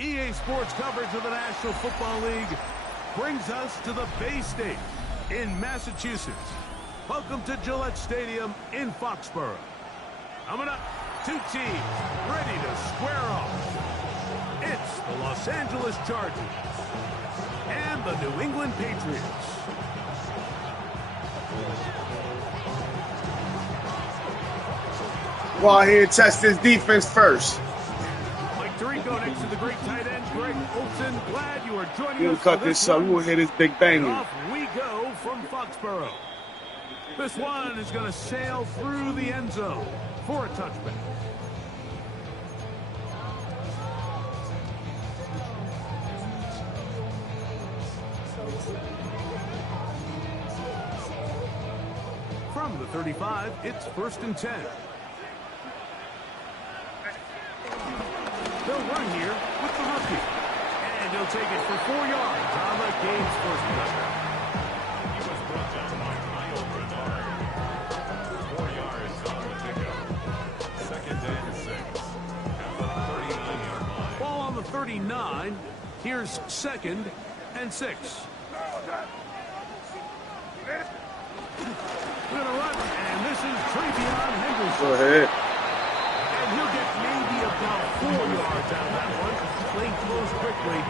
EA Sports coverage of the National Football League brings us to the Bay State in Massachusetts. Welcome to Gillette Stadium in Foxborough. Coming up, two teams ready to square off. It's the Los Angeles Chargers and the New England Patriots. Go out here and test this defense first. Mike Tirico next to the great tight end, Greg Olson. Glad you are joining We'll us. cut this up. We'll hit this big bang. Off we go from Foxborough. This one is going to sail through the end zone for a touchback. From the 35, it's 1st and 10. They'll run here with the rookie. And he'll take it for 4 yards on the game's first touchdown. He was brought down by Kyle Gridiron. 4 yards on the pickup. 2nd and 6. At the 39-yard line. Ball on the 39. Here's 2nd and 6. We're going to run, and this is Travion Henderson. Go ahead. And he'll get maybe about 4 yards out of that one. Play close quickly.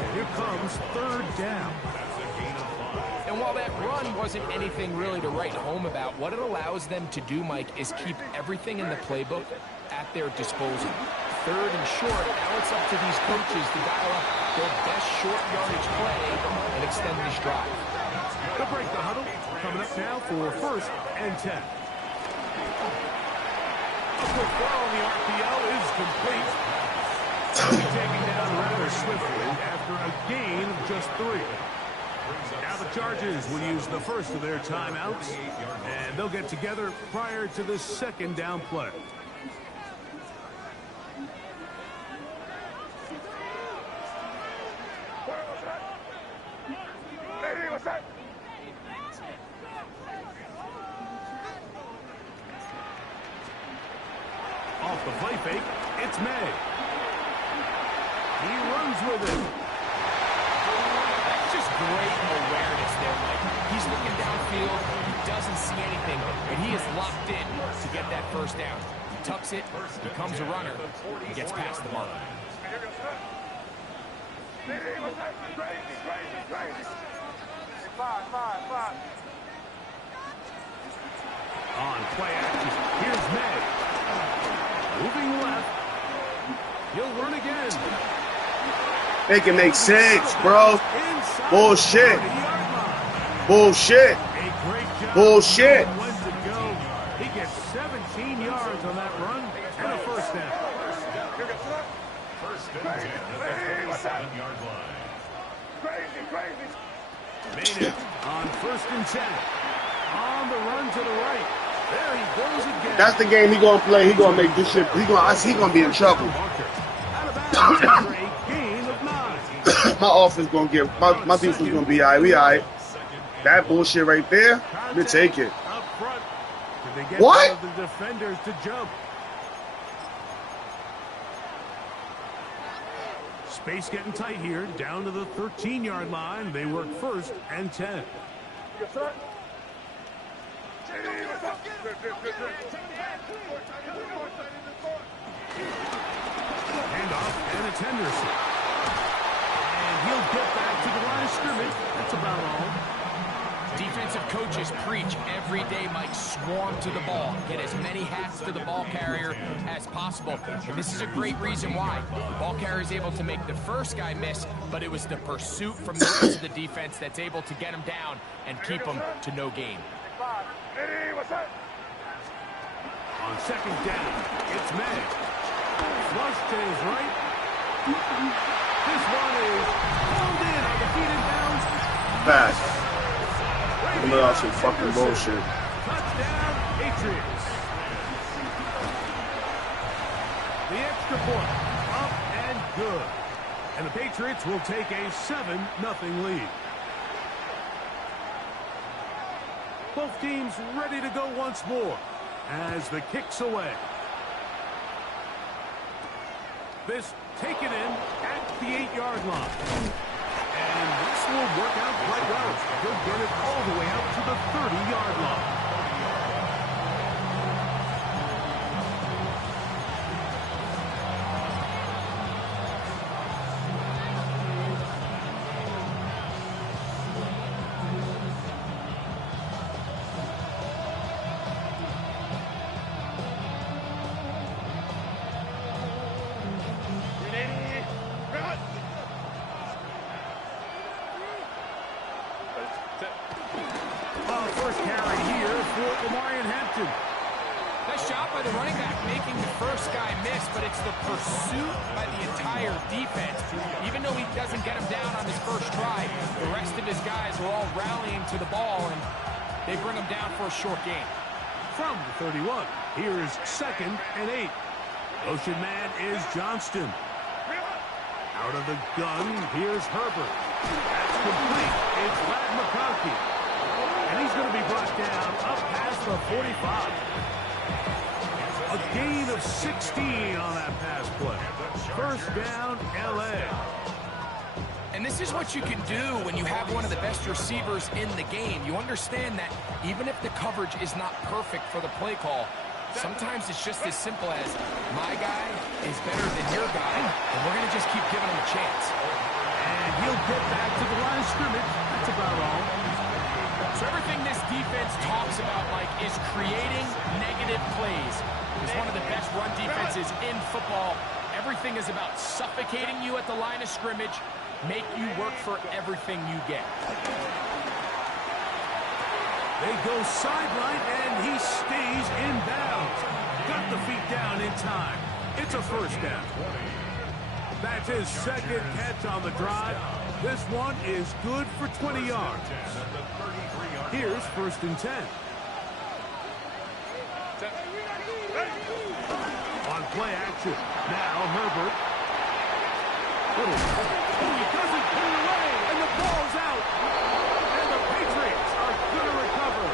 And here comes 3rd down. That's a gain of 5. And while that run wasn't anything really to write home about, what it allows them to do, Mike, is keep everything in the playbook at their disposal. 3rd and short, now it's up to these coaches to dial up their best short yardage play and extend this drive. They'll break the huddle. Coming up now for 1st and 10. A quick throw on the RPO is complete. Taken down rather swiftly after a gain of just 3. Now the Chargers will use the first of their timeouts, and they'll get together prior to this 2nd down play. Off the play fake, it's May. He runs with it. That's just great awareness there, Mike. He's looking downfield, he doesn't see anything, but he is locked in to get that 1st down. He tucks it, becomes a runner, and gets past the mark. On play action, here's May. Moving left. He'll run again. Make it make sense, bro. Inside Bullshit. 30-yard line. Bullshit. A great job. Bullshit. When to go. He gets 17 yards on that run and a 1st down. 1st and 10 at the 37-yard line. Made it on 1st and 10. On the run to the right. There he goes again. That's the game he gonna play. He gonna make this shit. He gonna be in trouble. Out of bounds after a gain of 9. My offense gonna get my defense gonna be alright. We alright. That bullshit right there. We take it. Up front. Did they get What? one of the defenders to jump? Space getting tight here. Down to the 13-yard line. They work 1st and 10. Handoff, and it's Henderson. And he'll get back to the line of scrimmage. That's about all. Defensive coaches preach every day, Mike, swarm to the ball. Get as many hats to the ball carrier as possible. And this is a great reason why. The ball carrier is able to make the first guy miss, but it was the pursuit from the rest of the defense that's able to get him down and keep him to no gain. On 2nd down, it's May. Flush to his right. This one is pulled in on the feet and downs. Fast. I'm out some fucking bullshit. Touchdown, Patriots. The extra point, up and good. And the Patriots will take a 7-0 lead. Both teams ready to go once more as the kick's away. This taken in at the 8-yard line. And this will work out quite well. He'll get it all the way out to the 30-yard line. First carry here for Hampton. Nice job by the running back, making the first guy miss, but it's the pursuit by the entire defense. Even though he doesn't get him down on his first try, the rest of his guys are all rallying to the ball, and they bring him down for a short gain. From the 31, here's 2nd and 8. Motion man is Johnston. Out of the gun, here's Herbert. That's complete. It's Brad McConkey. And he's going to be brought down up past the 45. A gain of 16 on that pass play. First down, L.A. And this is what you can do when you have one of the best receivers in the game. You understand that even if the coverage is not perfect for the play call, sometimes it's just as simple as my guy is better than your guy, and we're going to just keep giving him a chance. And he'll get back to the line of scrimmage. That's about all. So everything this defense talks about, Mike, is creating negative plays. It's one of the best run defenses in football. Everything is about suffocating you at the line of scrimmage, make you work for everything you get. They go sideline, and he stays in bounds. Got the feet down in time. It's a first down. That's his second catch on the drive. This one is good for 20 yards. Here's 1st and 10. On play action. Now Herbert. He doesn't put it away, and the ball's out. And the Patriots are going to recover.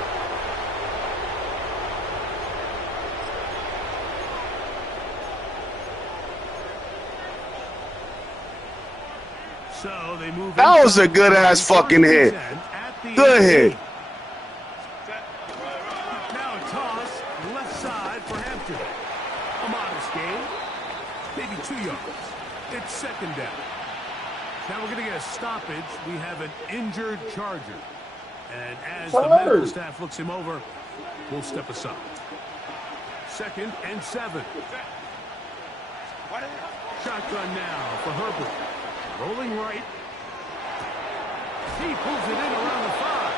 So they move. That was a good-ass fucking hit. Good hit. Now a toss left side for Hampton. A modest gain. Maybe 2 yards. It's 2nd down. Now we're going to get a stoppage. We have an injured Charger. And as the medical staff looks him over, we'll step aside. 2nd and 7. Shotgun now for Herbert. Rolling right. He pulls it in around the 5.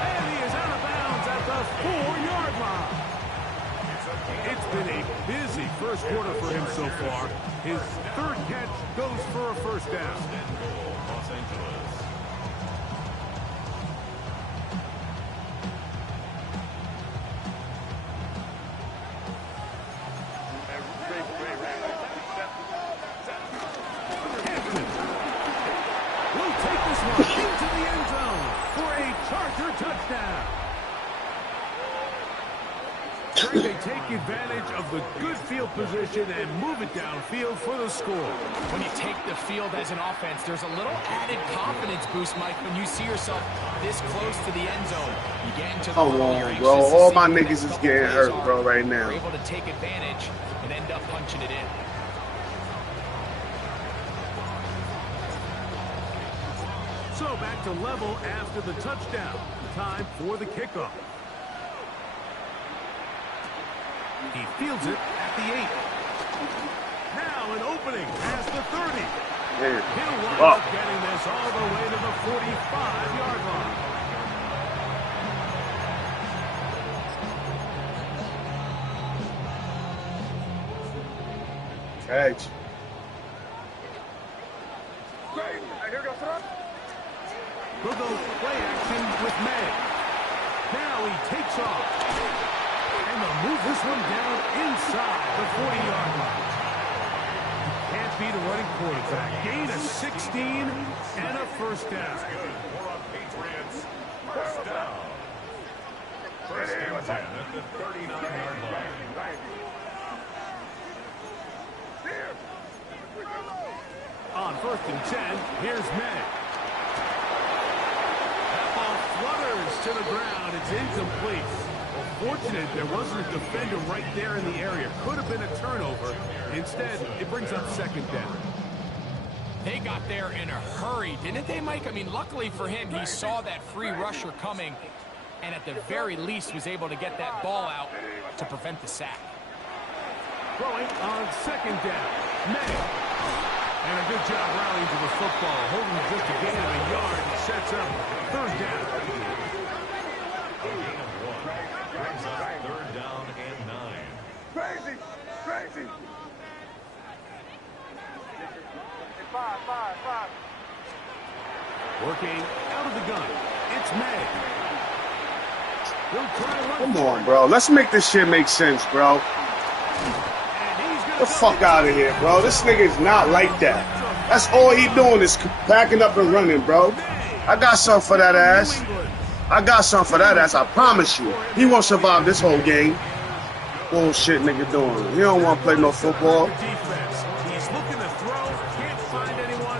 And he is out of bounds at the 4-yard line. It's been a busy first quarter for him so far. His 3rd catch goes for a first down. Los Angeles. Hampton will take this one into the end zone for a Charger touchdown. They take advantage of the good field position and move it downfield for the score. When you take the field as an offense, there's a little added confidence boost, Mike, when you see yourself this close to the end zone. You get into the huddle, you're anxious bro. to All see my what the niggas next is couple getting plays hurt, are. bro, right now. You're able to take advantage and end up punching it in. So back to level after the touchdown. Time for the kickoff. He fields it at the 8. Now an opening past the 30. He'll wind up getting this all the way to the 45-yard line. Catch. We'll go play action with May. Now he takes off. And they'll move this one down inside the 40-yard line. Can't beat a running quarterback. Gain of 16 and a first down. Patriots. First down. First and 10 at the 39-yard line. first and 10, here's May. That ball flutters to the ground. It's incomplete. Well, fortunate there wasn't a defender right there in the area. Could have been a turnover. Instead, it brings up second down. They got there in a hurry, didn't they, Mike? I mean, luckily for him, he saw that free rusher coming, and at the very least was able to get that ball out to prevent the sack. Throwing on second down, May. And a good job rallying to the football, holding just a gain of a yard and sets up third down. A gain of 1 brings up third down and 9. Crazy. Five. Working out of the gun, it's May. He'll try to run. Come on, bro. Let's make this shit make sense, bro. Get the fuck out of here, bro. This nigga is not like that. That's all he doing is backing up and running, bro. I got something for that ass. I promise you. He won't survive this whole game. Bullshit nigga doing. He don't want to play no football.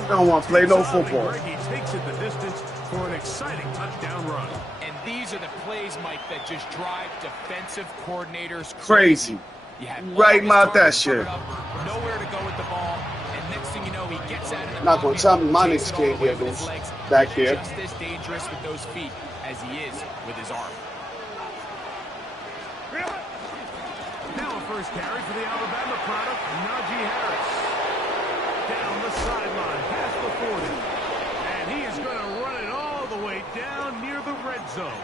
Don't want to play no football. He takes it the distance for an exciting touchdown run. And these are the plays, Mike, that just drive defensive coordinators Crazy. Right about that shit. Nowhere to go with the ball, and next thing you know, he gets out of the Not gonna tell me my niggas can't get this back here. Just as dangerous with those feet as he is with his arm. Now a first carry for the Alabama product, Najee Harris. Down the sideline, past the 40. And he is going to run it all the way down near the red zone.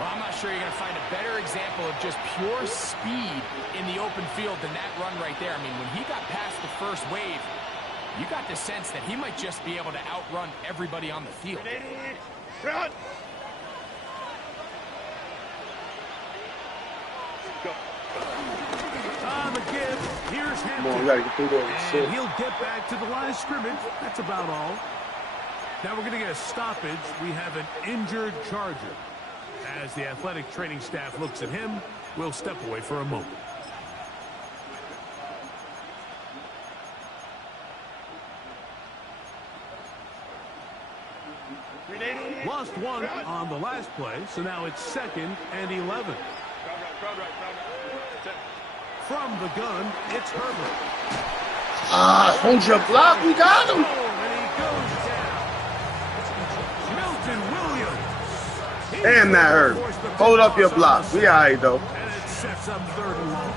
Well, I'm not sure you're going to find a better example of just pure speed in the open field than that run right there. I mean, when he got past the first wave, you got the sense that he might just be able to outrun everybody on the field. Run. On the give, here's Hampton. Come on, we gotta get through there. And he'll get back to the line of scrimmage. That's about all. Now we're going to get a stoppage. We have an injured Charger. As the athletic training staff looks at him, we'll step away for a moment. Lost one on the last play, so now it's 2nd and 11. From the gun, it's Herbert. Hold your block. We got him. And he goes down. Milton Williams. Damn, that hurt. Hold up your block. We all right, though. And it sets up 3rd and long.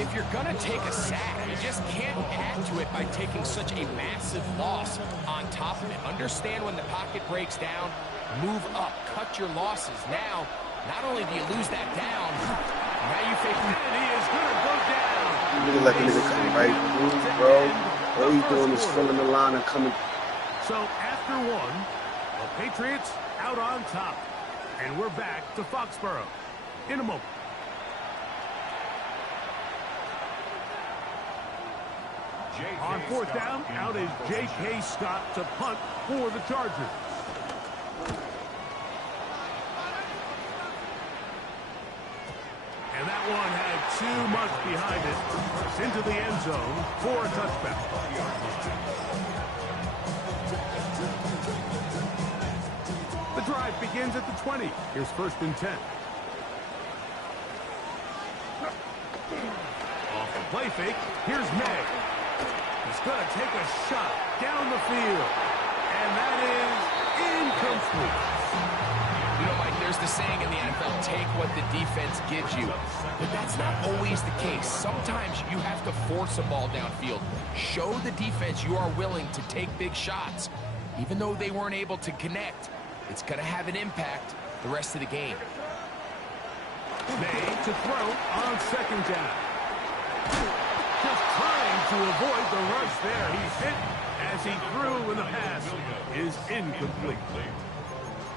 If you're going to take a sack, you just can't add to it by taking such a massive loss on top of it. Understand when the pocket breaks down, move up, cut your losses. Now, not only do you lose that down, now you face it. And he is going to go down. You really let the nigga come right through, bro. All he's doing is filling the line and coming. So after one, the Patriots out on top. And we're back to Foxborough in a moment. On 4th down, out is J.K. Scott to punt for the Chargers. And that one had too much behind it. It's into the end zone for a touchback. The drive begins at the 20. Here's 1st and 10. Off the play fake, here's May. He's going to take a shot down the field. And that is incomplete. You know, Mike, there's the saying in the NFL, take what the defense gives you. But that's not always the case. Sometimes you have to force a ball downfield. Show the defense you are willing to take big shots. Even though they weren't able to connect, it's going to have an impact the rest of the game. May to throw on 2nd down. Just trying to avoid the rush there. He's hit as he threw, and the pass is incomplete.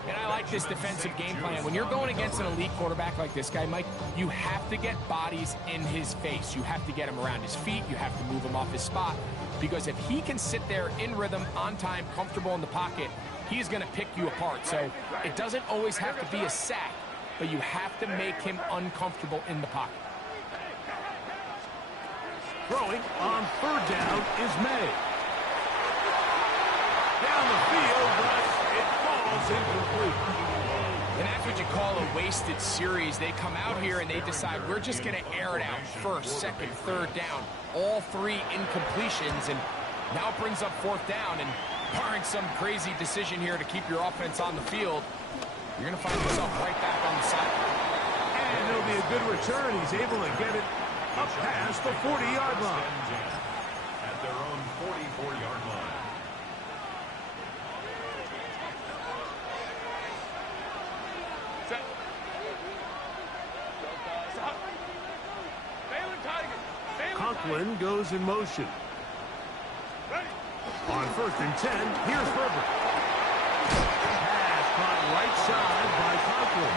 And I like this defensive game plan. When you're going against an elite quarterback like this guy, Mike, you have to get bodies in his face. You have to get him around his feet. You have to move him off his spot. Because if he can sit there in rhythm, on time, comfortable in the pocket, he's going to pick you apart. So it doesn't always have to be a sack, but you have to make him uncomfortable in the pocket. Throwing on 3rd down is May. down the field, but it falls incomplete. And that's what you call a wasted series. They come out here and they decide we're just going to air it out. First, second, third down. All three incompletions, and now it brings up fourth down. And barring some crazy decision here to keep your offense on the field, you're going to find yourself right back on the sideline. And it'll be a good return. He's able to get it up past the 40-yard line. At their own 44-yard line. Conklin goes in motion. On 1st and 10, here's Herbert. Pass caught right side by Conklin.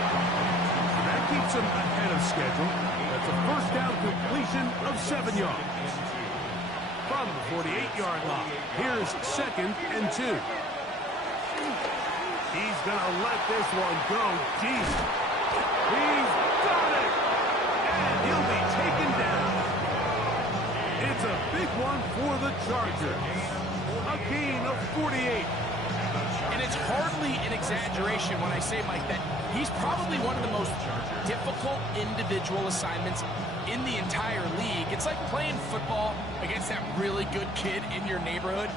That keeps him ahead of schedule. That's a first down completion of 7 yards. From the 48-yard line, here's 2nd and 2. He's going to let this one go deep. He's got it! And he'll be taken down. It's a big one for the Chargers. A gain of 48. And it's hardly an exaggeration when I say, Mike, that he's probably one of the most difficult individual assignments in the entire league. It's like playing football against that really good kid in your neighborhood.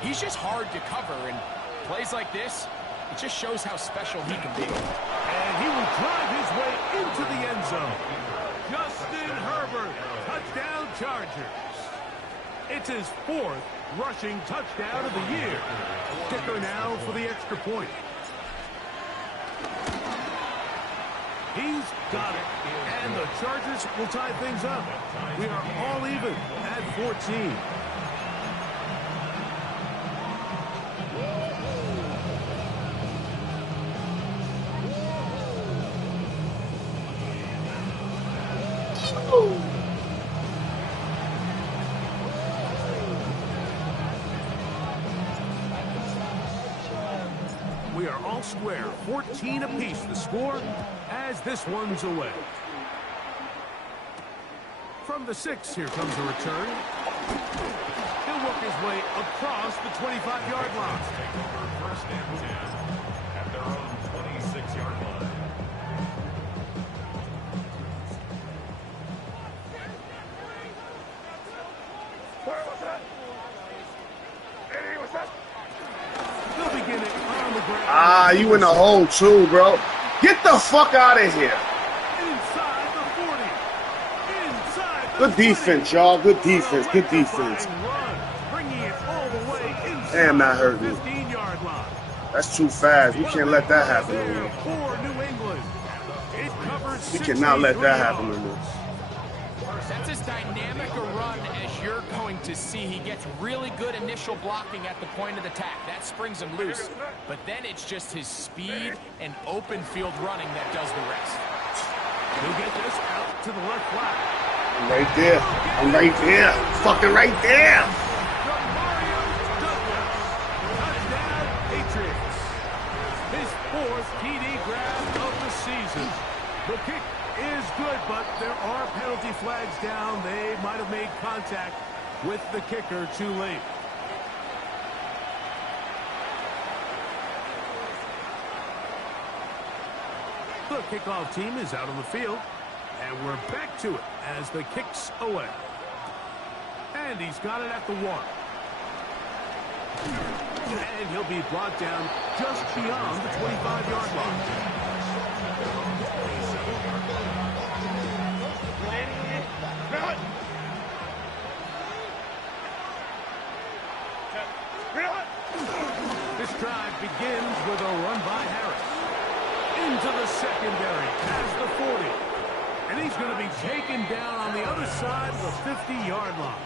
He's just hard to cover, and plays like this, it just shows how special he can be. And he will drive his way into the end zone. Justin Herbert, touchdown Chargers. It's his 4th rushing touchdown of the year. Kicker now for the extra point. He's got it. And the Chargers will tie things up. We are all even at 14. We are all square, 14 apiece the score as this one's away. From the 6, here comes a return. He'll work his way across the 25-yard line. Take over 1st and 10 at their own 26-yard line. They'll begin it on the ground. Ah, you in the hole too, bro. Get the fuck out of here. Inside the 40. Inside the Good defense, y'all. Good defense. Good defense. Bringing it all the way inside Damn, that hurt me. 15-yard line. That's too fast. We can't let that happen to me. For New England. It covers We cannot let that 63 happen to yards. me. That's as dynamic a run as you're going to see. He gets really good initial blocking at the point of attack. That springs him loose. But then it's just his speed and open field running that does the rest. He'll get this out to the left flat. I'm right there. I'm right there. Fucking right there. Touchdown, Patriots. His 4th TD grab of the season. The kick is good, but there are penalty flags down. They might have made contact with the kicker too late. The kickoff team is out on the field, and we're back to it as the kick's away. And he's got it at the 1. And he'll be brought down just beyond the 25-yard line. This drive begins with a run by Harris. Into the secondary, past the 40. And he's going to be taken down on the other side of the 50-yard line.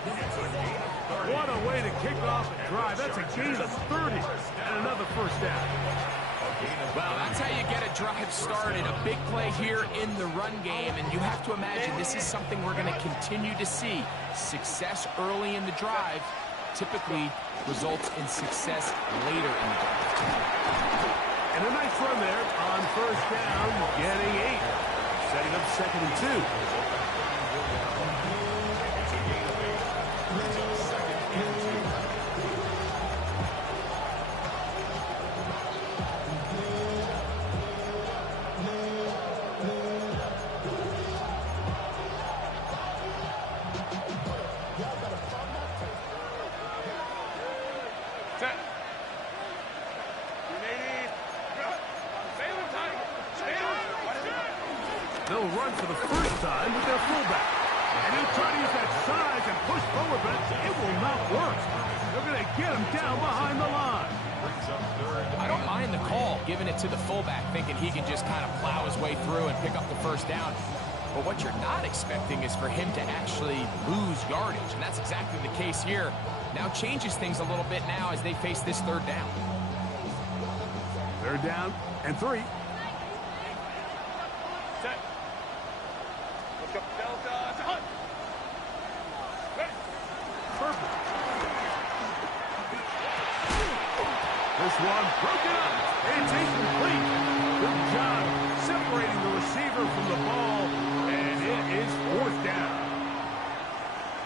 What a way to kick off a drive. That's a gain of 30 and another first down. Well, that's how you get a drive started. A big play here in the run game, and you have to imagine this is something we're going to continue to see. Success early in the drive typically results in success later in the drive. And a nice run there on first down, getting 8. Setting up 2nd and 2. for the first time with their fullback. And he'll try to use that size and push forward, but it will not work. They're going to get him down behind the line. I don't mind the call, giving it to the fullback, thinking he can just kind of plow his way through and pick up the first down. But what you're not expecting is for him to actually lose yardage, and that's exactly the case here. Now changes things a little bit now as they face this third down. Third down and 3. Set. Look up, Delta, to hunt. Perfect. This one broken up. It's incomplete. Good job separating the receiver from the ball, and it is fourth down.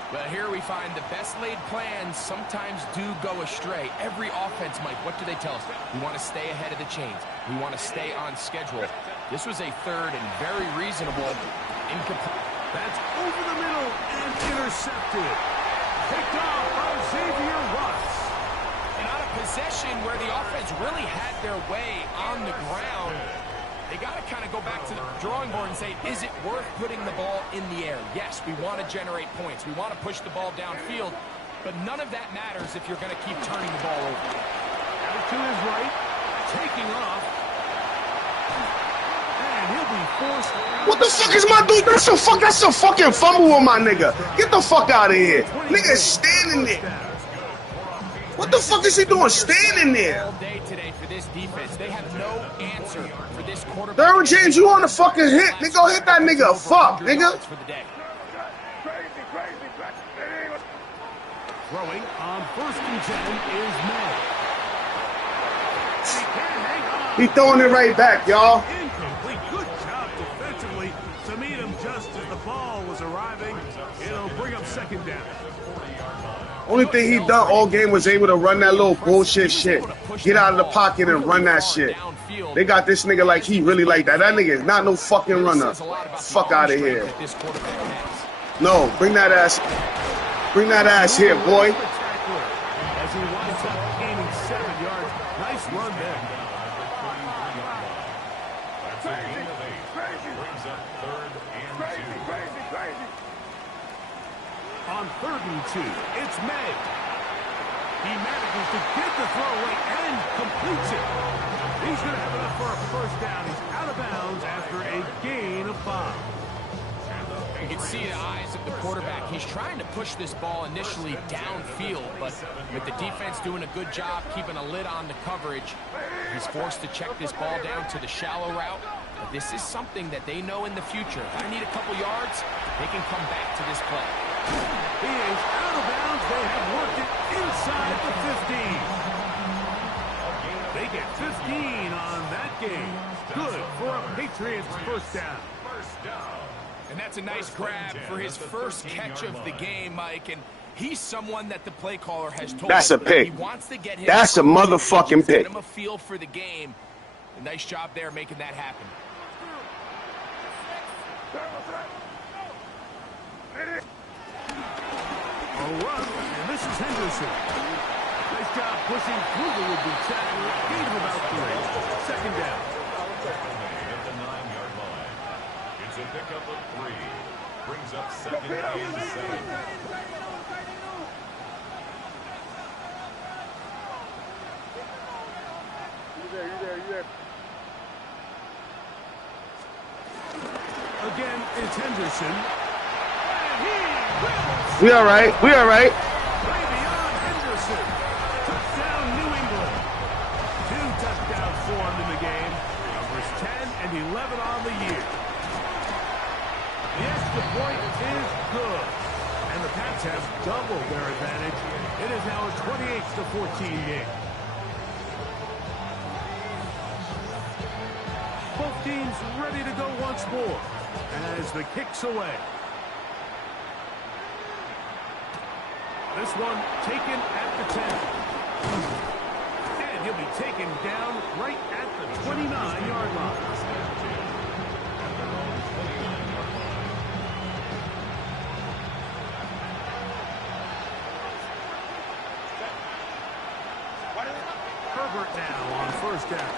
Well, here we find the best laid plans sometimes do go astray. Every offense, Mike, what do they tell us? We want to stay ahead of the chains. We want to stay on schedule. This was a third and very reasonable incomplete. That's over the middle and intercepted. Picked off by Xavier Watts. And on a possession where the offense really had their way on the ground, they got to kind of go back to the drawing board and say, is it worth putting the ball in the air? Yes, we want to generate points. We want to push the ball downfield, but none of that matters if you're going to keep turning the ball over. Out to his right, taking off. And he'll be forced. What the fuck is my dude? That's a fucking fumble with my nigga. Get the fuck out of here. Nigga standing there. What the fuck is he doing standing there? All day today for this defense. They have no answer for this quarterback. Derwin James, you on the fucking hit. Nigga, go hit that nigga. Fuck, nigga. For the day. Throwing on 1st and 10 is May. He can't hang on. He throwing it right back, y'all. Incomplete. Good job defensively to meet him just as the ball was arriving. It'll bring up 2nd down. Only thing he done all game was able to run that little bullshit shit. Get out of the pocket and run that shit. They got this nigga like he really like that. That nigga is not no fucking runner. Fuck out of here. No, bring that ass here, boy. As he winds up gaining 7 yards. Nice run there. On 3rd and 2, it's May. He manages to get the throw away and completes it. He's going to have enough for a first down. He's out of bounds after a gain of 5. You can see the eyes of the quarterback. He's trying to push this ball initially downfield, but with the defense doing a good job keeping a lid on the coverage, he's forced to check this ball down to the shallow route. But this is something that they know in the future. If I need a couple yards, they can come back to this play. He is out of bounds. They have worked it inside the 15. They get 15 on that game. Good for a Patriots first down. And that's a nice grab for his first catch of the game, Mike. And he's someone that the play caller has told That's a pick. he wants to get him. That's a motherfucking pick. Get him a feel for the game. A nice job there making that happen. A run, and this is Henderson. Nice job pushing through the would-be tackler. Gain of about 3. 2nd down. At the 9-yard line. It's a pickup of 3. Brings up 2nd and 7. You there. Again, it's Henderson. We all right. Way beyond Henderson. Touchdown, New England. 2 touchdowns formed in the game. Numbers 10 and 11 on the year. The extra point is good. And the Pats have doubled their advantage. It is now a 28-14 game. Both teams ready to go once more as the kick's away. This one taken at the 10. And he'll be taken down right at the 29-yard line. Herbert now on 1st down.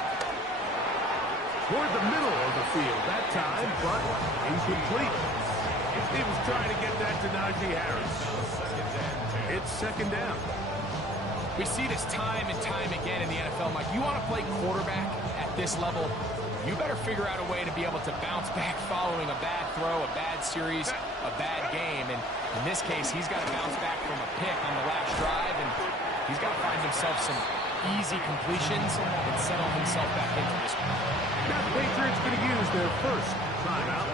toward the middle of the field that time, but incomplete. He was trying to get that to Najee Harris. It's second down. We see this time and time again in the NFL, Mike. You want to play quarterback at this level, you better figure out a way to be able to bounce back following a bad throw, a bad series, a bad game. And in this case, he's got to bounce back from a pick on the last drive, and he's got to find himself some easy completions and settle himself back into this one. Now the Patriots going to use their first timeout.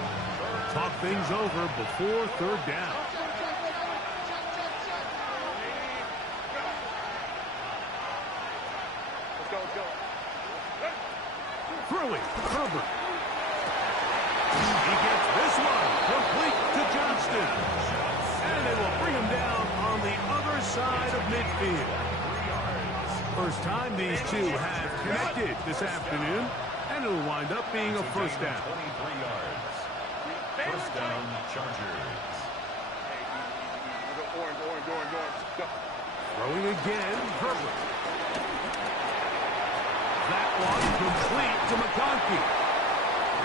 Talk things over before third down. Throwing, Herbert. He gets this one complete to Johnston. And they will bring him down on the other side of midfield. First time these two have connected this afternoon, and it'll wind up being a first down. 23 yards. First down, Chargers. Throwing again, Herbert. That one complete to McConkey.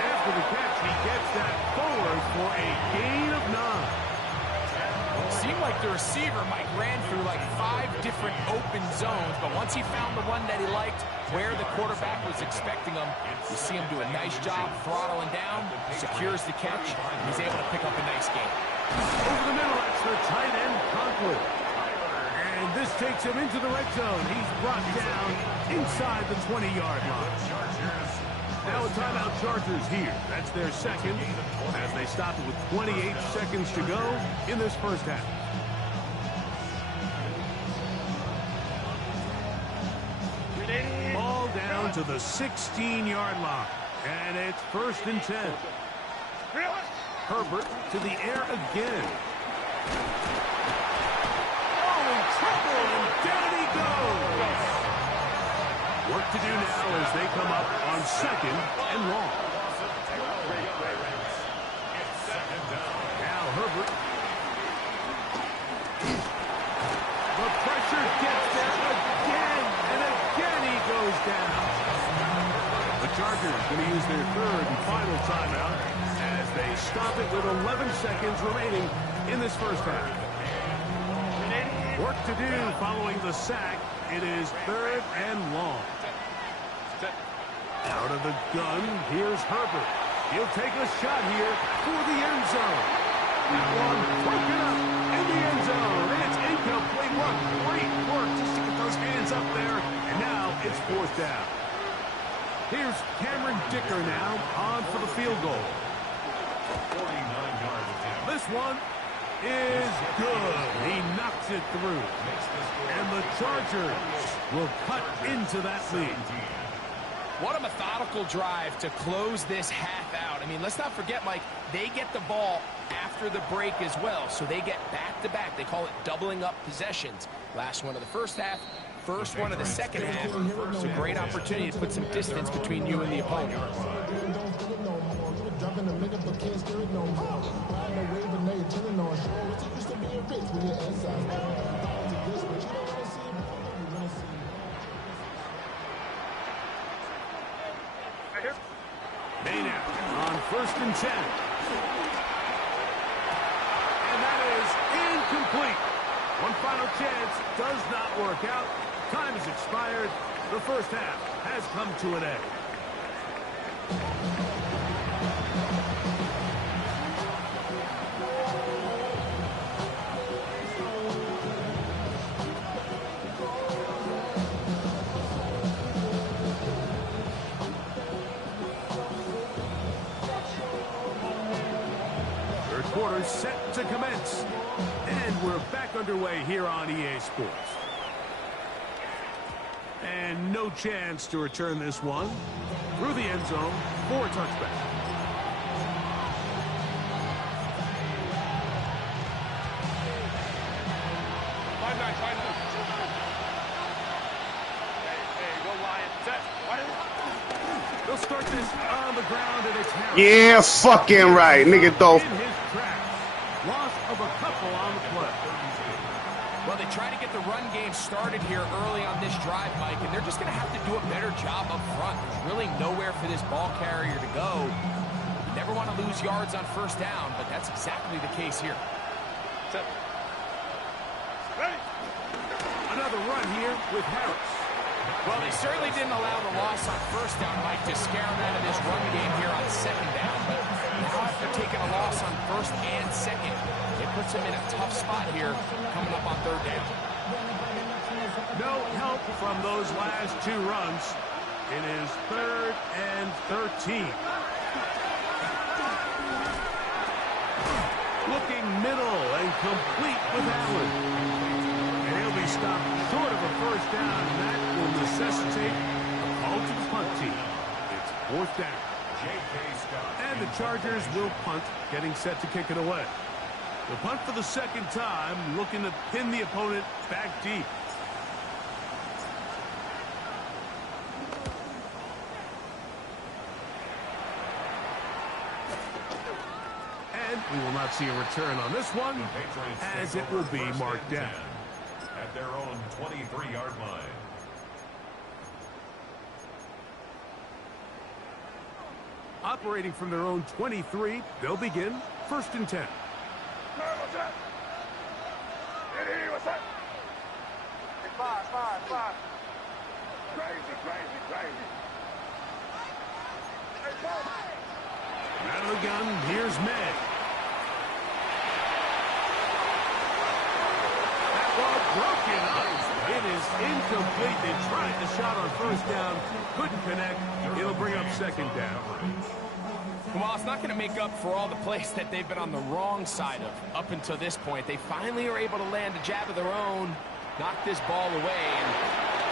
After the catch, he gets that forward for a gain of 9. Seemed like the receiver, Mike, ran through like 5 different open zones, but once he found the one that he liked, where the quarterback was expecting him, you see him do a nice job throttling down, secures the catch, and he's able to pick up a nice gain. Over the middle, that's the tight end, Conklin. And this takes him into the red zone. He's brought down inside the 20-yard line. Now a timeout, Chargers here. That's their second, as they stop it with 28 seconds to go in this first half. Ball down to the 16-yard line, and it's first and 10. Herbert to the air again. Oh, in trouble, and down he goes. Work to do now as they come up on second and long. Now Herbert. The pressure gets there again, and again he goes down. The Chargers going to use their third and final timeout as they stop it with 11 seconds remaining in this first half. Work to do following the sack. It is third and long. Out of the gun, here's Herbert. He'll take a shot here for the end zone. That one broken up in the end zone. It's incomplete. What great work just to get those hands up there. And now it's fourth down. Here's Cameron Dicker now on for the field goal. 49-yard attempt. This one is good. He knocks it through. And the Chargers will cut into that lead. What a methodical drive to close this half out. I mean, let's not forget, Mike, they get the ball after the break as well, so they get back-to-back. They call it doubling up possessions. Last one of the first half, first one of the second half. It's a great opportunity to put some distance between you and the opponent. Maynard on first and 10. And that is incomplete. One final chance does not work out. Time has expired. The first half has come to an end. Quarter set to commence, and we're back underway here on EA Sports. And no chance to return this one through the end zone for a touchback. They'll start this on the ground, and it's Harris. Yeah, fucking right, nigga. Though. Loss of a couple on the play. Well, the they try to get the run game started here early on this drive, Mike, and they're just going to have to do a better job up front. There's really nowhere for this ball carrier to go. You never want to lose yards on first down, but that's exactly the case here. Another run here with Harris. Well, they certainly didn't allow the loss on first down, Mike, to scare them out of this run game here on second down. But now after taking a loss on first and second, it puts them in a tough spot here coming up on third down. No help from those last two runs. It is 3rd and 13. Looking middle and complete with Allen. And he'll be stopped short of a first down, and that will necessitate a call to the punt team. It's 4th down. And the Chargers will punt, getting set to kick it away. The punt for the second time, looking to pin the opponent back deep. And we will not see a return on this one, as it will be marked down. At their own 23-yard line. Operating from their own 23, they'll begin 1st and 10. Out of the gun, here's May. That ball broken up. It is incomplete. They tried the shot on first down, couldn't connect. It'll bring up second down. Well, it's not going to make up for all the plays that they've been on the wrong side of up until this point. They finally are able to land a jab of their own, knock this ball away, and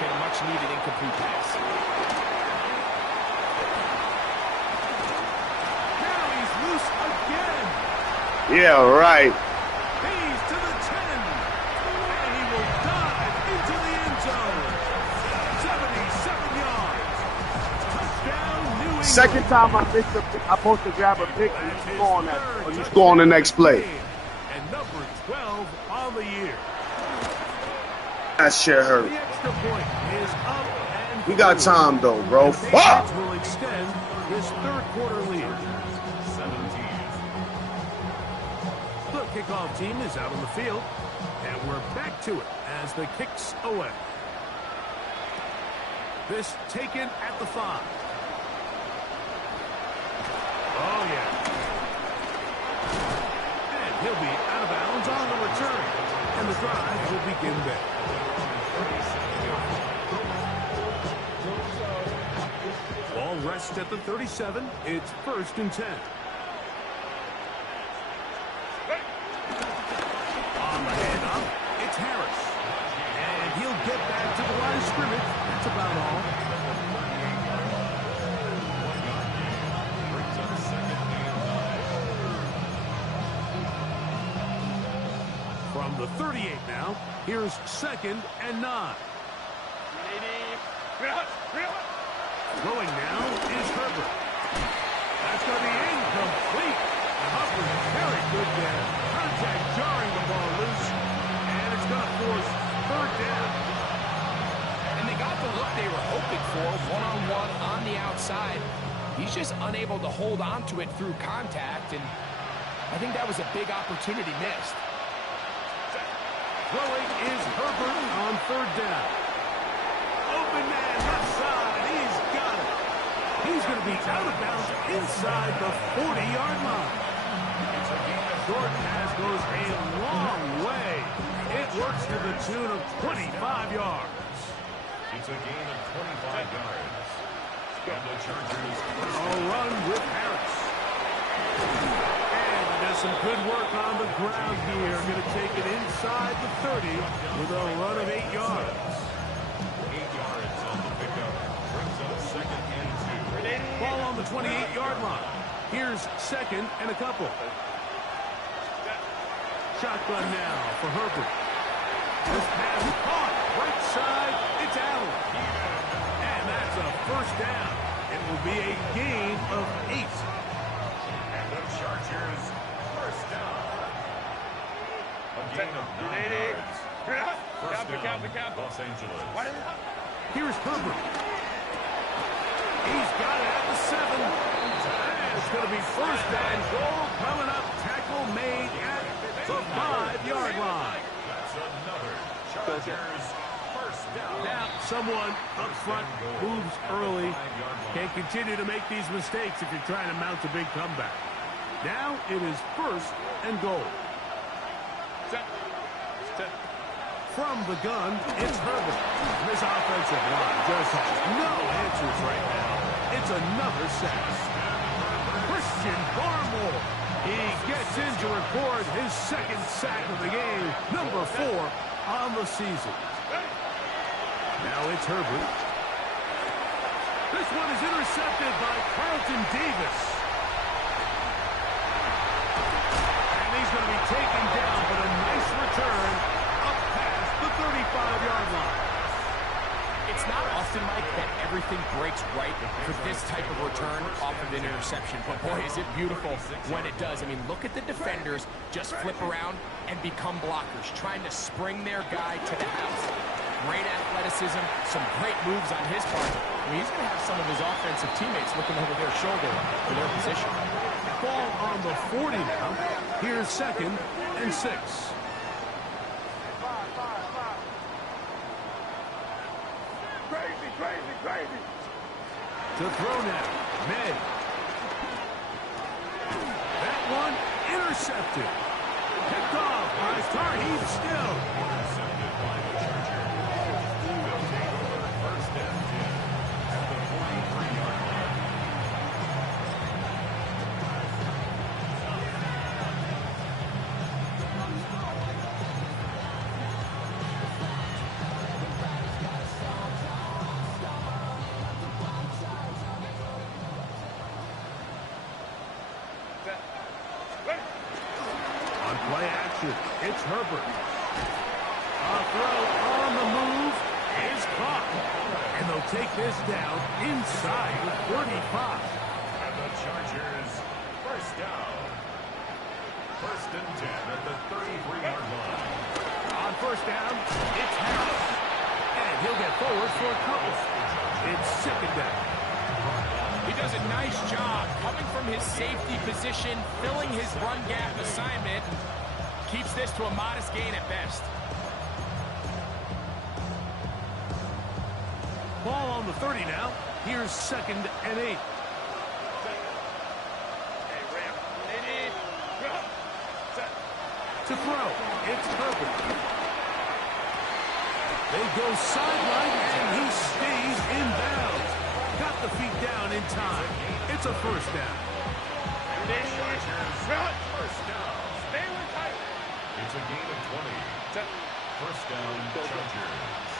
get a much-needed incomplete pass. Now he's loose again. Yeah, right. He's to the 10. And he will dive into the end zone. 77 yards. Touchdown, New England. Second time I missed I'm supposed to grab a pick and you score on that, or you score on the next play. And number 12 on the year. That shit hurt. The extra point is up and We got time though, bro. The Fuck! Patriots will extend this third quarter lead. 17. The kickoff team is out on the field, and we're back to it as the kicks away. This taken at the 5. Oh, yeah. And he'll be out of bounds on the return, and the drive will begin there. Ball rests at the 37. It's 1st and 10. On the handoff, it's Harris. And he'll get back to the line of scrimmage. That's about all. Brings up second and 9. From the 38 now, here's 2nd and 9. Throwing now is Herbert. That's going to be incomplete. And Hubbard very good there. Contact jarring the ball loose. And it's going to force 3rd down. And they got the look they were hoping for, one-on-one on the outside. He's just unable to hold on to it through contact, and I think that was a big opportunity missed. Throwing is Herbert on 3rd down. Open man left side. He's got it. He's going to be out of bounds inside the 40-yard line. Short pass goes a long way. It works to the tune of 25 yards. It's a gain of 25 yards. And the Chargers. A run with Harris. And he does some good work on the ground here. Going to take it inside the 30 with a run of 8 yards. 8 yards on the pickup. Brings up second and 2. Ball on the 28-yard line. Here's 2nd and a couple. Shotgun now for Herbert. This pass caught. Right side, it's Allen. And that's a first down. It will be a gain of 8. And the Chargers first down. A gain of 9 yards. Los Angeles. Here's Herbert. He's got it at the 7. And it's going to be first and goal coming up. Tackle made at the 5-yard line. That's another Chargers first down. Now, someone up front moves early. Can't continue to make these mistakes if you're trying to mount a big comeback. Now it is first and goal. From the gun, it's Herbert. This offensive line just has no answers right now. It's another sack. Christian Barmore. He gets in to record his second sack of the game, number 4 on the season. Now it's Herbert. This one is intercepted by Carlton Davis. And he's going to be taken down, but a nice return up past the 35-yard line. It's not often, Mike, that everything breaks right for this type of return off of an interception. But, boy, is it beautiful when it does. I mean, look at the defenders just flip around and become blockers, trying to spring their guy to the house. Great athleticism, some great moves on his part. I mean, he's going to have some of his offensive teammates looking over their shoulder for their position. Ball on the 40 now. Here's second and 6. Crazy. To throw now, May. That one intercepted. Picked off by Tarheeb Still. Intercepted by the Chargers. They'll take over first and 10 at the 43-yard line. On play action, it's Herbert. A throw on the move is caught. And they'll take this down inside the 35. And the Chargers first down. First and 10 at the 33-yard line. On first down, it's Harris. And he'll get forward for a couple. It's second down. He does a nice job coming from his safety position, filling his run gap assignment. Keeps this to a modest gain at best. Ball on the 30 now. Here's second and 8. To throw, it's Herbert. They go sideline, and he stays in bounds. Got the feet down in time. It's a first down. First down. It's a gain of 20. First down, Chargers.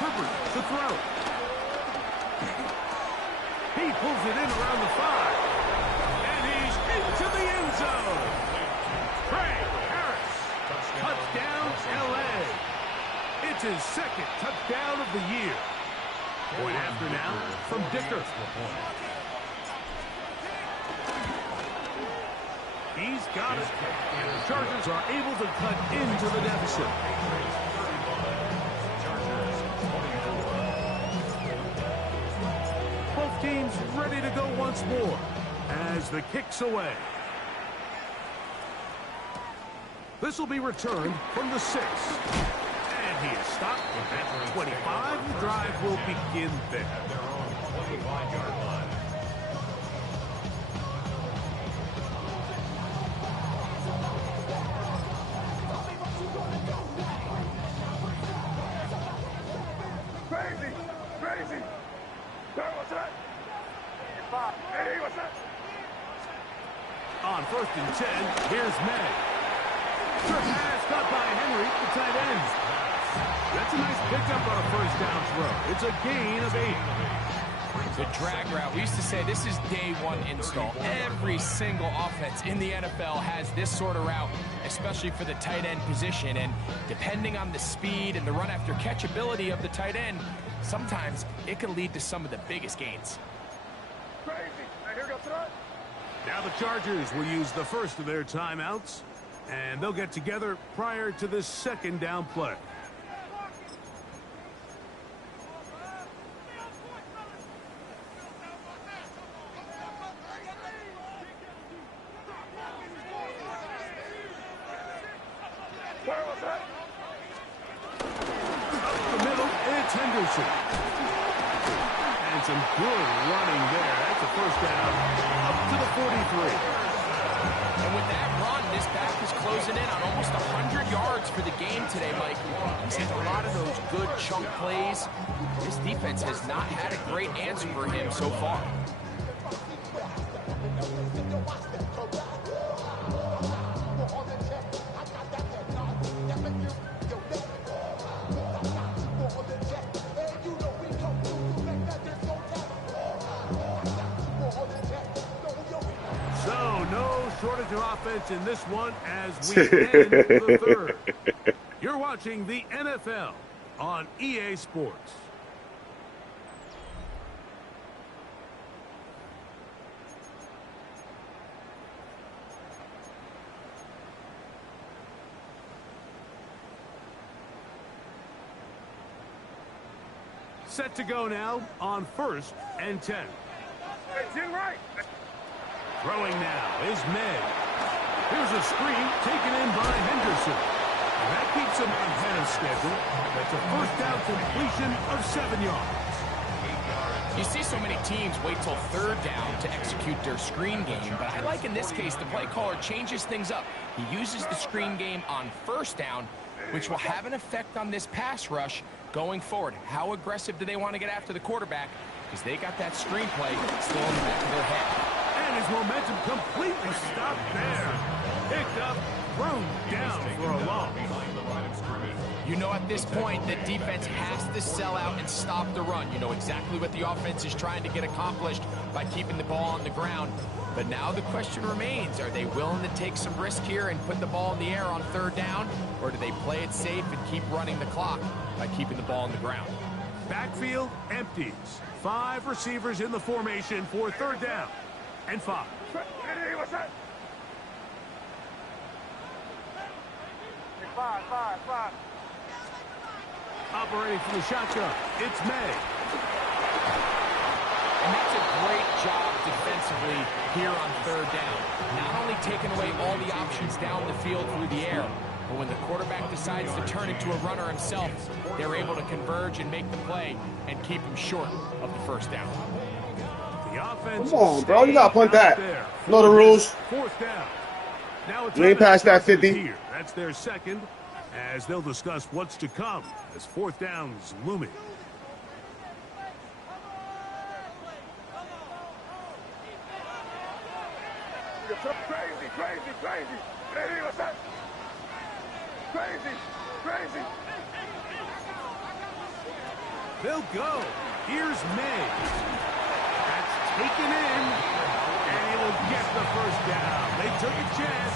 Herbert to throw. He pulls it in around the 5. And he's into the end zone. Craig Harris. Touchdown, L.A. It's his second touchdown of the year. Point after now from Dicker. He's got it. And the Chargers are able to cut into the deficit. Both teams ready to go once more as the kick's away. This will be returned from the 6. And he is stopped at 25. The drive will begin there. At their own 25-yard line. Crazy. What's that? Hey, what's that? On first and 10, here's May. Good pass caught by Henry, the tight end. That's a nice pickup on a first down throw. It's a gain of 8. The drag route, we used to say this is day one install. Every single offense in the NFL has this sort of route, especially for the tight end position. And depending on the speed and the run after catch ability of the tight end, sometimes it can lead to some of the biggest gains. Crazy. Now here goes throw. Now the Chargers will use the first of their timeouts. And they'll get together prior to this second down play. Up the middle, it's Henderson. And some good running there. That's a first down up to the 43. And with that run, this back is closing in on almost 100 yards for the game today, Mike. He's hit a lot of those good chunk plays. This defense has not had a great answer for him so far. So, no shortage of offense in this one as we end the third. You're watching the NFL on EA Sports. Set to go now on 1st and 10. Throwing now is May. Here's a screen taken in by Henderson. And that keeps him ahead of schedule. That's a first down completion of 7 yards. You see so many teams wait till 3rd down to execute their screen game, but I like in this case the play caller changes things up. He uses the screen game on 1st down, which will have an effect on this pass rush going forward. How aggressive do they want to get after the quarterback? Because they got that screen play still in the back of their head. And his momentum completely stopped there. Picked up, thrown down for a loss. You know at this point the defense has to sell out and stop the run. You know exactly what the offense is trying to get accomplished by keeping the ball on the ground. But now the question remains, are they willing to take some risk here and put the ball in the air on 3rd down? Or do they play it safe and keep running the clock by keeping the ball on the ground? Backfield empties. 5 receivers in the formation for 3rd down and 5. Operating from the shotgun, it's May. And that's a great job defensively here on 3rd down. Not only taking away all the options down the field through the air, but when the quarterback decides to turn into a runner himself, they're able to converge and make the play and keep him short of the 1st down. The offense Come on, bro. You got to punt that. Know the rules. 4th down. Now it's You ain't past that 50. here. That's their second, as they'll discuss what's to come as 4th down's looming. They'll go. Here's May. That's taken in, and he will get the first down. They took a chance,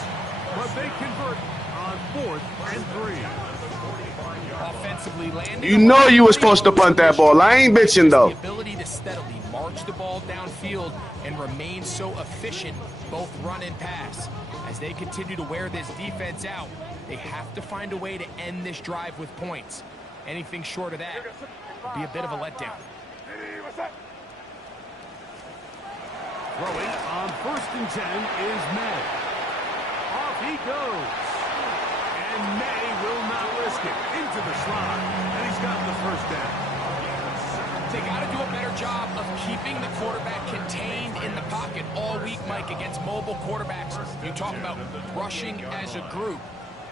but they convert on 4th and 3. Offensively landing. You know you were supposed to punt that ball. I ain't bitching, though. The ability to steadily march the ball downfield and remain so efficient, both run and pass. As they continue to wear this defense out, they have to find a way to end this drive with points. Anything short of that would be a bit of a letdown. Throwing on 1st and 10 is May. Off he goes. And May will not risk it. Into the slot. And he's got the first down. They got to do a better job of keeping the quarterback contained in the pocket all week, Mike, against mobile quarterbacks. You talk about rushing as a group.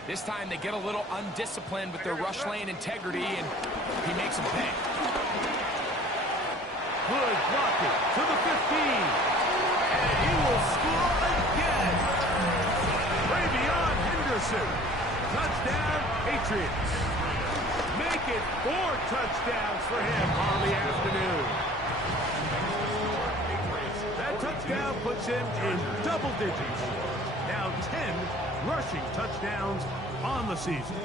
This time they get a little undisciplined with their rush lane integrity, and he makes them pay. Good blocking to the 15. And he will score again. Gridiron Henderson. Touchdown, Patriots. Make it 4 touchdowns for him on the afternoon. That touchdown puts him in double digits. Now 10 rushing touchdowns on the season.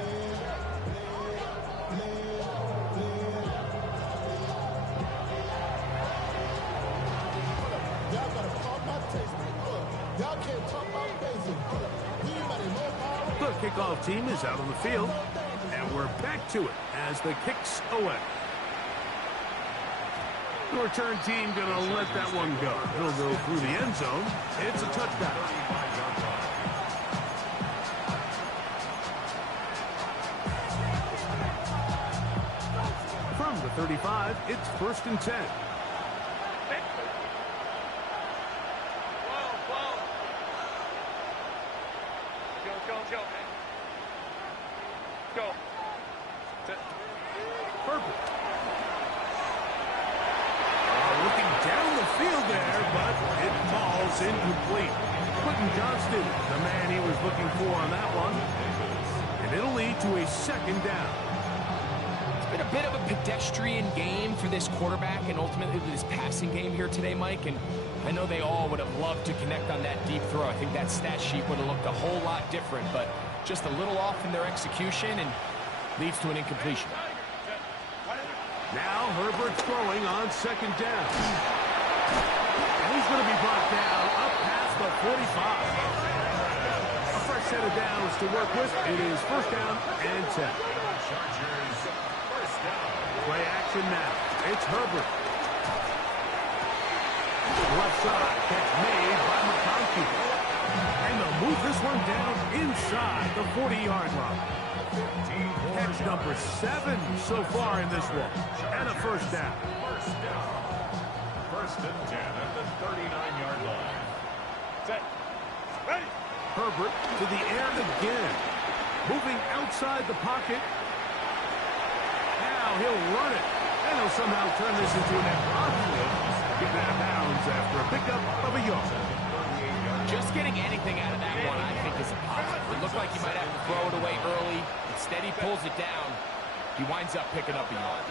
Y'all can't talk about basic. Anybody know about Pac-12 team is out on the field. And we're back to it as the kick's away. The return team going to let that one go. It'll go through the end zone. It's a touchdown. From the 35, it's 1st and 10. Perfect. Looking down the field there, but it falls incomplete. Quentin Johnston, the man he was looking for on that one. And it'll lead to a 2nd down. It's been a bit of a pedestrian game for this quarterback and ultimately this passing game here today, Mike. And I know they all would have loved to connect on that deep throw. I think that stat sheet would have looked a whole lot different, but just a little off in their execution and leads to an incompletion. Now Herbert's throwing on 2nd down. And he's going to be brought down up past the 45. A fresh set of downs to work with. It is 1st down and 10. Play action now. It's Herbert. Left side catch made by McConkey. And they'll move this one down inside the 40-yard line. Catch number 7 so far in this one. And a 1st down. 1st and 10 at the 39-yard line. Set. Ready. Herbert to the air again. Moving outside the pocket. Now he'll run it. And he'll somehow turn this into an outfield. Get out of bounds after a pickup of a yard. Just getting anything out of that one, I think, is a positive. It looked like he might have to throw it away early. Instead, he pulls it down. He winds up picking up a yard.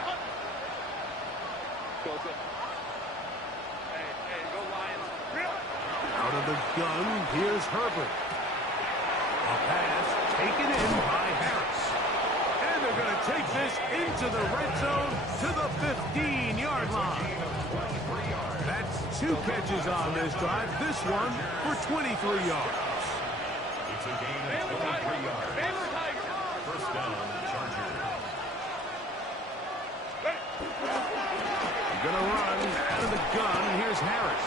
Out of the gun, here's Herbert. A pass taken in by Harris. And they're going to take this into the red zone to the 15-yard line. That's 2 catches on this drive. This one for 23 yards. It's a gain of 23 yards. 1st down, Chargers. Going to run out of the gun. Here's Harris.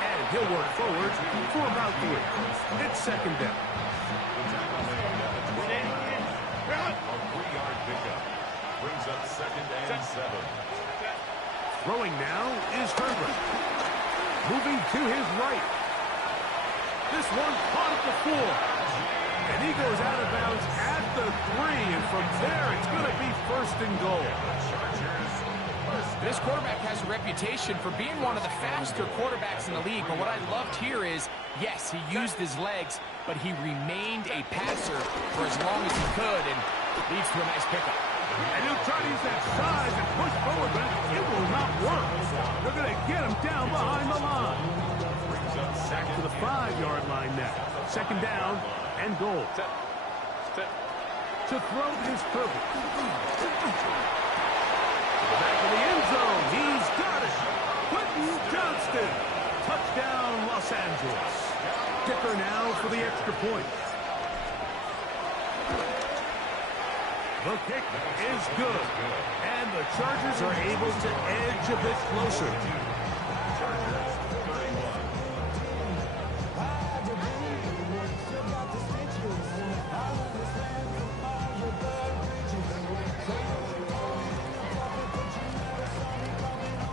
And he'll work forward for about 3. It's 2nd down. A 3-yard pickup. Brings up 2nd and 7. Throwing now is Herbert. Moving to his right. This one caught at the 4. And he goes out of bounds at the 3. And from there, it's going to be 1st and goal. This quarterback has a reputation for being one of the faster quarterbacks in the league. But what I loved here is, yes, he used his legs, but he remained a passer for as long as he could, and leads to a nice pickup. And he'll try to use that size and push forward, but it will not work. They're going to get him down behind the line. Back to the 5-yard line now. 2nd down and goal. To throw is Herbert. To the back of the end zone. He's got it. Quentin Johnston. Touchdown, Los Angeles. Kicker now for the extra point. The kick is good. And the Chargers are able to edge a bit closer.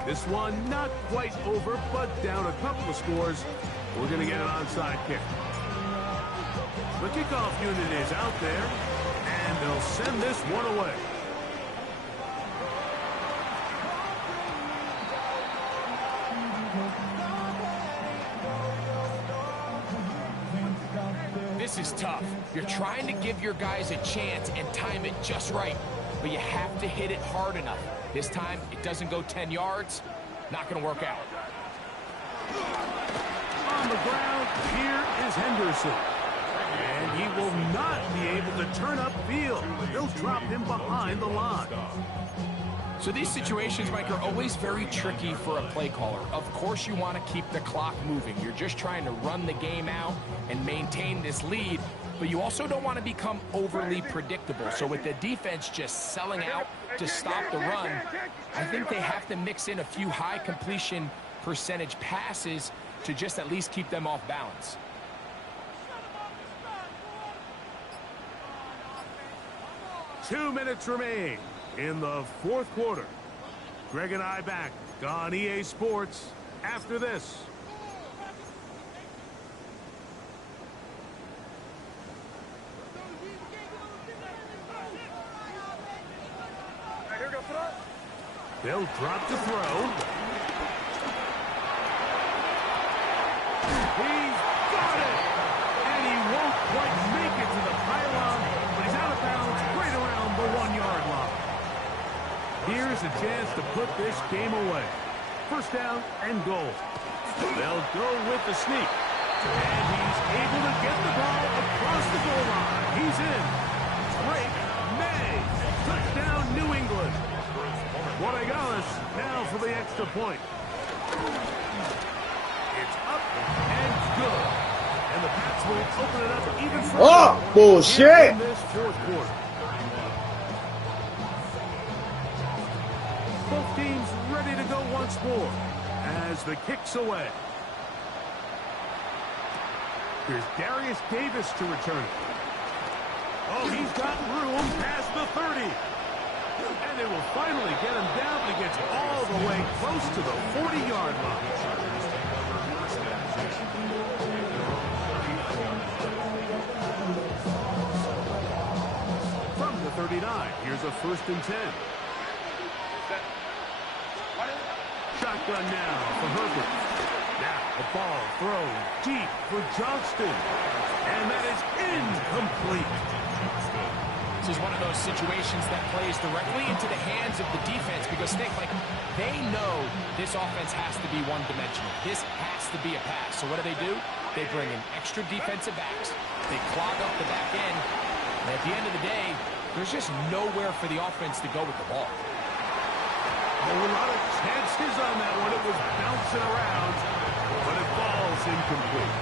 This one not quite over, but down a couple of scores. We're going to get an onside kick. The kickoff unit is out there, and they'll send this one away. This is tough. You're trying to give your guys a chance and time it just right, but you have to hit it hard enough. This time, it doesn't go 10 yards. Not going to work out. On the ground, here is Henderson. And he will not be able to turn upfield. They'll drop him behind the line. So these situations, Mike, are always very tricky for a play caller. Of course you want to keep the clock moving. You're just trying to run the game out and maintain this lead. but you also don't want to become overly predictable. So with the defense just selling out to stop the run, I think they have to mix in a few high completion percentage passes to just at least keep them off balance. 2 minutes remain in the fourth quarter. Greg and I back on EA Sports after this. They'll drop the throw. He's got it! And he won't quite make it to the pylon, but he's out of bounds right around the 1-yard line. Here's a chance to put this game away. First down and goal. They'll go with the sneak. And he's able to get the ball across the goal line. He's in. Drake May. Touchdown, New England. Guardian now for the extra point. It's up and good. And the Pats will open it up even further. Oh, bullshit. In this fourth quarter. Both teams ready to go once more as the kick's away. Here's Darius Davis to return it. Oh, he's got room past the 30. And they will finally get him down, but he gets all the way close to the 40-yard line. From the 39, here's a 1st and 10. Shotgun now for Herbert. Now the ball thrown deep for Johnston. And that is incomplete. This is one of those situations that plays directly into the hands of the defense because they know this offense has to be one-dimensional. This has to be a pass. So what do? They bring in extra defensive backs. They clog up the back end. And at the end of the day, there's just nowhere for the offense to go with the ball. A lot of chances on that one. It was bouncing around, but it falls incomplete.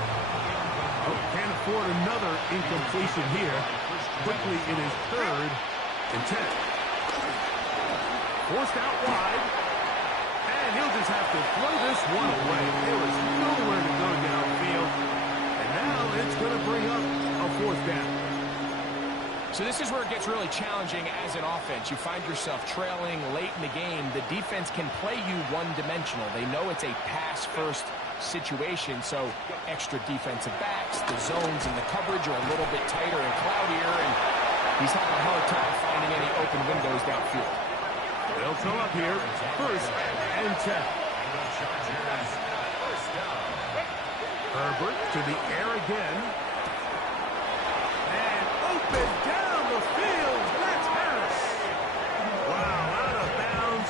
Oh, can't afford another incompletion here. Quickly in his 3rd and 10. Forced out wide. And he'll just have to throw this one away. There was nowhere to go downfield. And now it's going to bring up a 4th down. So this is where it gets really challenging as an offense. You find yourself trailing late in the game. The defense can play you one-dimensional. They know it's a pass-first situation, so extra defensive backs, the zones and the coverage are a little bit tighter and cloudier, and he's having a hard time finding any open windows downfield. They'll throw up here. 1st and 10. Herbert to the air again. And open down the field. That's Harris. Wow, out of bounds.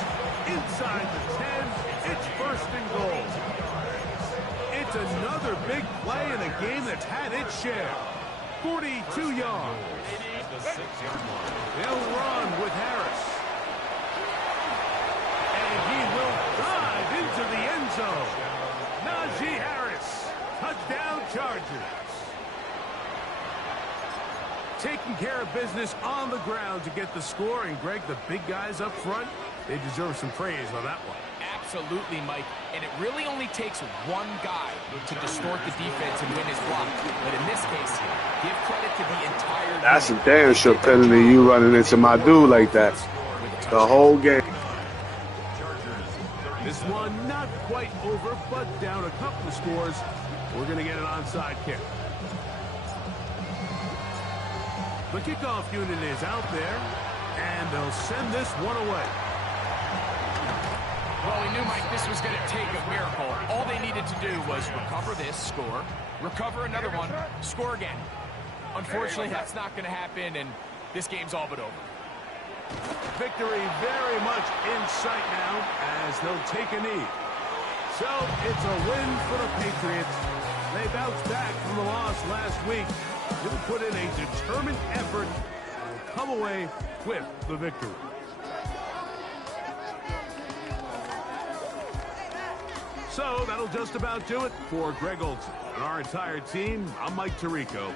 Inside the 10. It's 1st and goal. It's another big play in a game that's had its share. 42 yards. They'll run with Harris. And he will dive into the end zone. Najee Harris. Touchdown Chargers. Taking care of business on the ground to get the score. And Greg, the big guys up front, they deserve some praise on that one. Absolutely, Mike. And it really only takes one guy to distort the defense and win his block. But in this case, give credit to the entire That's a damn sure penalty, you running into my dude like that. The whole game. This one not quite over, but down a couple of scores. We're going to get an onside kick. The kickoff unit is out there, and they'll send this one away. Well, we knew, Mike, this was going to take a miracle. All they needed to do was recover this, score, recover another one, score again. Unfortunately, that's not going to happen, and this game's all but over. Victory very much in sight now as they'll take a knee. So it's a win for the Patriots. They bounced back from the loss last week. They'll put in a determined effort and will come away with the victory. So that'll just about do it for Greg Olson and our entire team. I'm Mike Tirico.